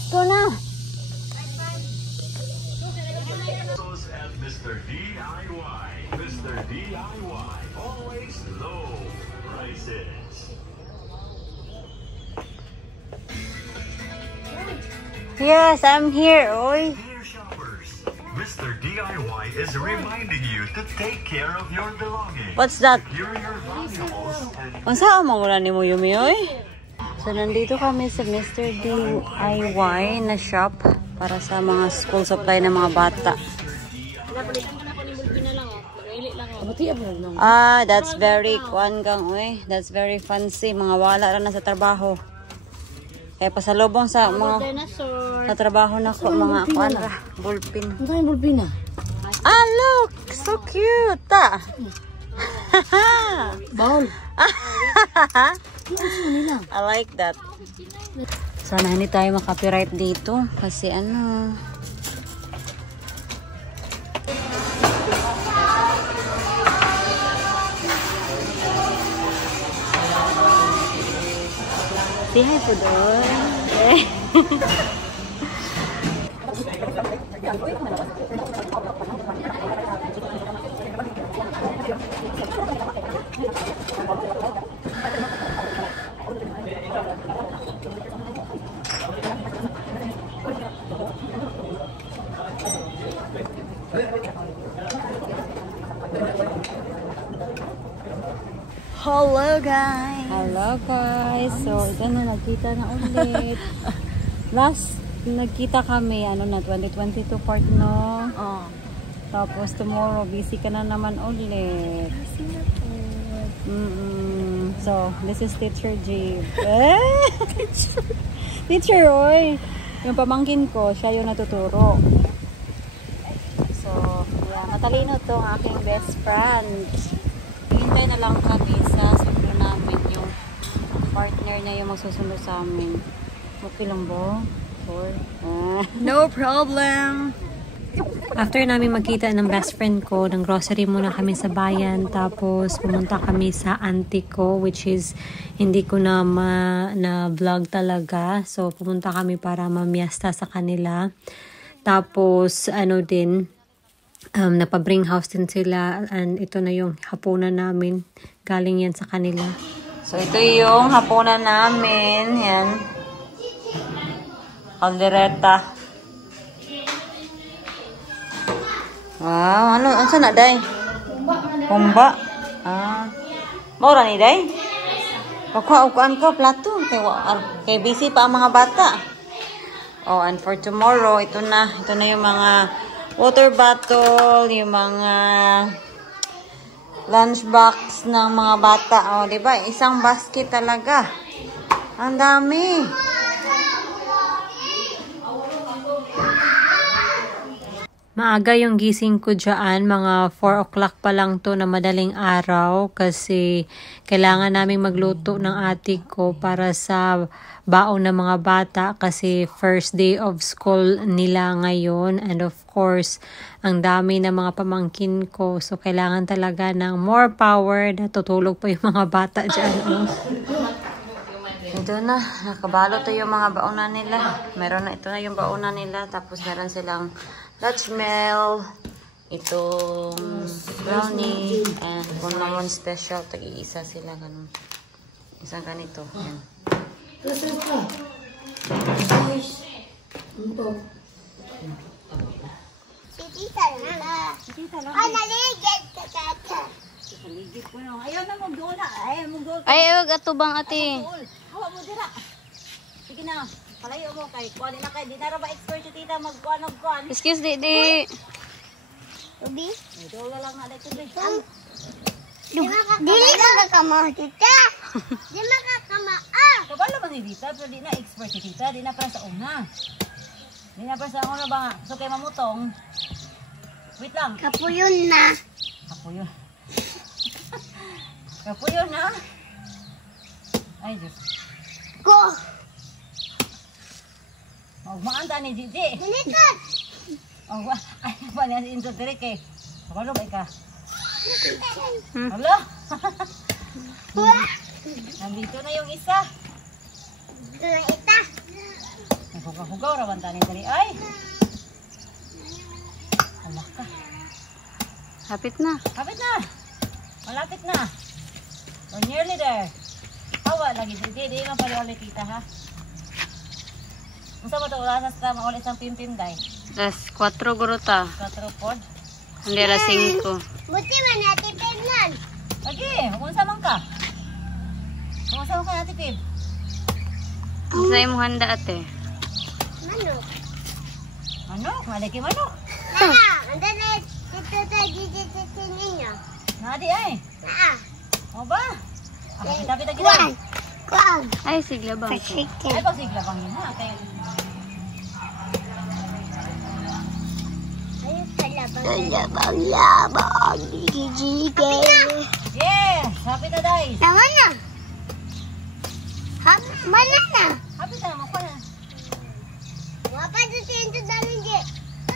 let's go na. At Mr. DIY. Mr. DIY. Always low prices. Yes, I'm here, oy. Dear shoppers, Mr. DIY is reminding you to take care of your belongings. What's that? Secure your valuables and Ang saan mo wala ni mo Yumi, oy? So, nandito kami sa Mr. DIY na shop para sa mga school supply ng mga bata. Ah, that's very kuan gang, oy. That's very fancy. Mga wala ra na sa trabaho. Kaya pasalubong sa mga sa trabaho na ko, mga kuan ra, ballpen. Ang bulbina. Ah, look! So cute! Ah. Baul. I like that. Sana hindi tayo makapiright dito kasi ano. Say hi po doon. Hello guys! Hello guys! So, ito na, nagkita na ulit. Last, nagkita kami, ano na, 2022 part, no? Oh. Tapos, tomorrow, busy ka na naman ulit. Busy na po. So, this is Teacher Jib. Teacher, oy! Yung pamangkin ko, siya yung natuturo. So, yeah, matalino to ang aking best friend. Hintay na lang kami sa sundo namin yung partner niya yung magsusundo sa amin. Okay lang ba? No problem! After namin magkita ng best friend ko, ng grocery muna kami sa bayan. Tapos pumunta kami sa auntie ko, which is hindi ko na vlog talaga. So pumunta kami para mamiesta sa kanila. Tapos ano din, napabring house din sila, and ito na yung hapunan namin, galing yan sa kanila. So ito yung hapunan namin, yan, aldereta. Wow, ano saan na day? Pumba. Maura ni day? Pakuha-ukuan ko plato kay busy pa ang mga bata. Oh, and for tomorrow, ito na yung mga water bottle, yung mga lunch box ng mga bata. Oh, 'di ba? Isang basket talaga. Ang dami. Maaga yung gising ko dyan, mga 4 o'clock pa lang to na madaling araw kasi kailangan namin magluto ng ate ko para sa baon ng mga bata kasi first day of school nila ngayon, and of course ang dami ng mga pamangkin ko, so kailangan talaga ng more power na tutulog pa yung mga bata dyan. Ito na, nakabalo to yung mga baonan nila. Meron na, ito na yung baonan nila, tapos meron silang Dutch Mill, itong brownie, and kung naman special, tag-iisa sila, ganun. Isang ganito. Yan. Si Tita lang. Ay, naligid ka kaka. Naligid ko na. Ayaw na magdola. Ay, atubang ate. Hawa mo dira. Sige na. Palayo mo kay kuan na kay di na ra ba expert si tita magkuan og kuan. Excuse di. Ubi? Dola lang na dito big. Dili ka kama, tita. Di makakama. Kabalo man ni tita pero di na expert si tita, di na para sa una. Di na para sa una ba? So kay mamutong. Wait lang. Kapuyon na. Kapuyon. Kapuyon na. Ay, Diyos. Go. Maanta ni Gigi. Balikan. Ay, pa niya si Inso Derek eh. Kabalo ba ka? Hala? Nandito na yung isa. Ita. Hugaw-hugaw raman tanin dali ay. Alah ka. Hapit na. Kapit na. Malapit na. We're nearly there. Hawa lagi. Di man pala ulit tita ha. Unsa ba ito oras ka maulit ang pim-pim day? Alas 4 guruta. 4 pod. Hindi alas 5. Buti man natin Pimlan. Lagi, humunsa man ka. Humunsa man ka natin pim. Sa imo handa ate. Manok. Manok, malaki manok. Anda na dito sa ninyo. Nadi ay. O ba? Kita-kita kita. Kuang. Ay, sigla bang. Ay, pagsigla bang yun ha. Kaya, Labang. Gigi. yes! Happy na guys! Naman na. Mana na. Happy na, makuha na. Wapa dito yung dalhin di.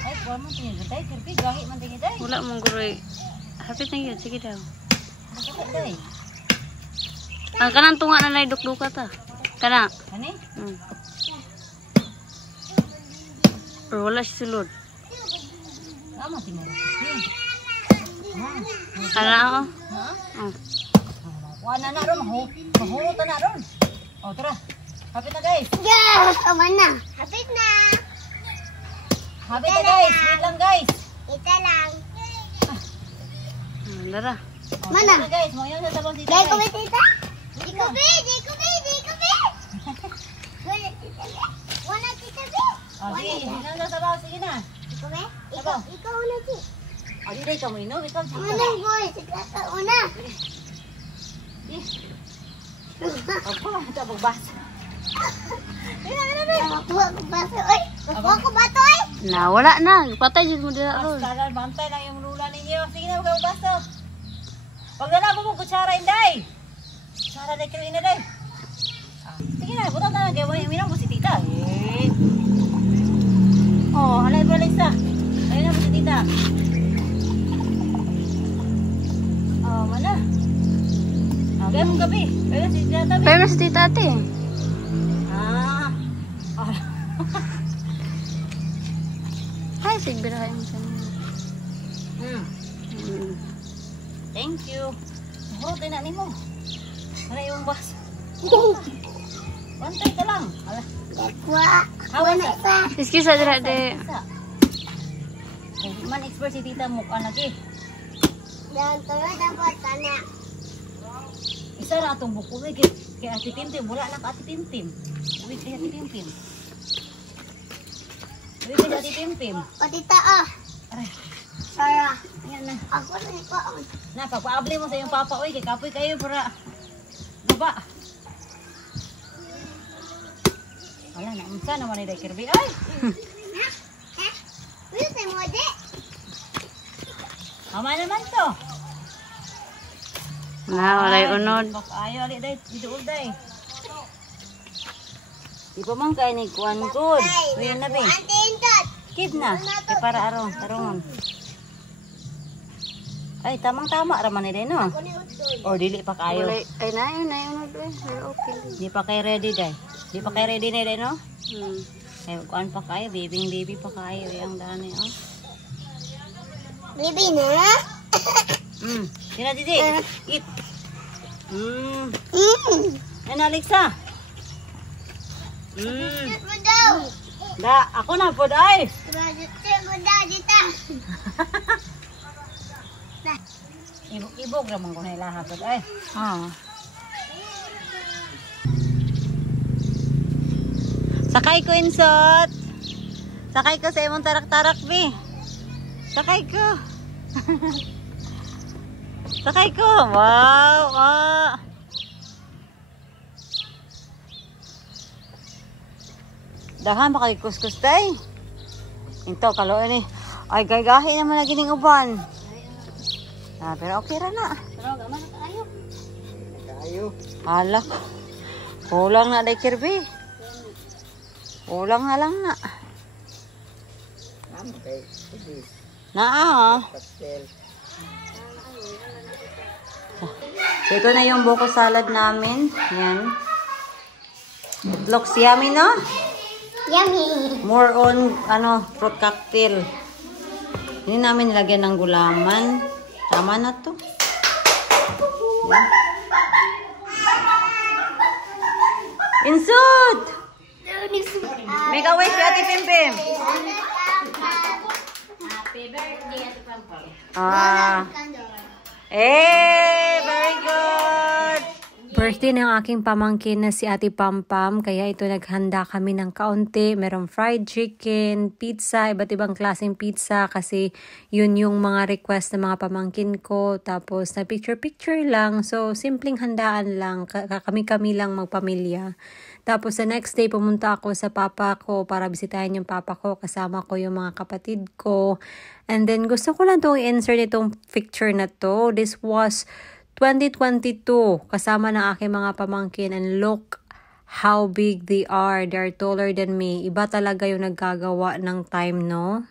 Ay, kuha mo tingin ka tayo. Kirpi, gahi man tingin tayo. Wala mong guroy. Hapit na yun. Sige daw. Magkakit tayo. Ang kanang tunga na nai dukduka ta. Kana. Kani? Pero wala siya sulod. Tama, tingnan mo. Kana ako. Ha? Oh. Kuha na ron. Mahurutan na ron. O, tara. Happy na guys. Yes. Aman na. Hapit na. Happy na guys. Wait lang guys. Ita lang. Lara. O, Mana? happy na guys. Mga yun sa sabang sita Dahil ko guys. ba tita? Di ko be. Wala tita be. O, sige. Hindi na sa sabaw. Sige na. Di ko be. Ikaw una si. O, di day ka mo ino. Ikaw. Una boy. Sige ka una. Opo, ito pagbasa. Nakuha ko ba ito? Oy. Nakuha ko ba ito oy? Na, wala na. Patay dyan mo dira ron. Astalan, bantay lang yung lula ninyo. Sige na, magkabasto. Pag nalabo mo, kutsara, inday. Kutsara, day, kilo, inday. Sige na, butang na lang. Gawin, minang po si tita. Oh, halay ba, Lisa? Ayun na po si tita. Oh, mana? Gawin mong gabi. Ayun si tita tabi. Pero sa tita ate. Ay, sigbirahay mo siya. Thank you. Hurot na ni mo. Ano yung bas? Bantay ka lang. Nakuha. Wala isa. Excuse sa dira de. Man expert si tita mo anak eh. Dan tulad ang patana. Isa na itong buko eh. Kay Ate Timtim. Wala na ka Ate Timtim. Uwi kay Ate Timtim. Uwi kay Ate Timtim. O tita ah. Aray. Sarah. Ayan na. Ako na ikaw. Na, pagpaabli mo sa iyong papa. Uy, kay kapoy kayo para baba. Wala na. Unsa naman ni Kirby. Ay! Wala tayo mo di. Mama naman to. Na, walay unod. Bak ayo ali day, iduol day. Di pa man kay ni kuan good. Uy na be. Ante Indot. Kid na. Kay para arong tarungon. Ay tamang-tama ra man ni day no. Ako ni Utol. O dili pa kayo. Walay, ay na unod eh. Pero okay. Di pa kay ready day. Di pa kay ready ni day no. Hmm. Ay kuan pa kayo, baby pa kayo ang dani oh. Bibi na. Sina Didi. Eat. Yan Alexa. Budot mo daw. Da, ako na po ay. Budot mo daw dita. Ibog ramon ko na ilaha po ay. Ah. Sakay ko insot. Sakay ko sa imong tarak-tarak bi. Sakay ko. Sakay ko. Wow. Ah. Dahan pa kay kuskus tay. Into kalo ni. Ay gaygahi naman na gining uban. Ah, pero okay ra na. Pero gaman tayo. Tayo. Hala. Kulang na day Kirby. Kulang na lang na. Naa. So, ito na yung buko salad namin. Yan. It looks yummy, no? Yummy. More on, fruit cocktail. Hindi namin nilagyan ng gulaman. Tama na to. Yan. Insud! Make a wish si Ate Pimpim. Happy birthday, Ate Pampam. Very good! Birthday ng aking pamangkin na si Ate Pampam, kaya ito naghanda kami ng kaunti. Merong fried chicken, pizza, iba't ibang klaseng pizza kasi yun yung mga request ng mga pamangkin ko. Tapos na picture-picture lang, so simpleng handaan lang, kami-kami lang magpamilya. Tapos the next day pumunta ako sa papa ko para bisitahin yung papa ko, kasama ko yung mga kapatid ko. And then gusto ko lang itong i-insert itong picture na to. This was 2022, kasama ng aking mga pamangkin, and look how big they are. They're taller than me. Iba talaga yung naggagawa ng time, no?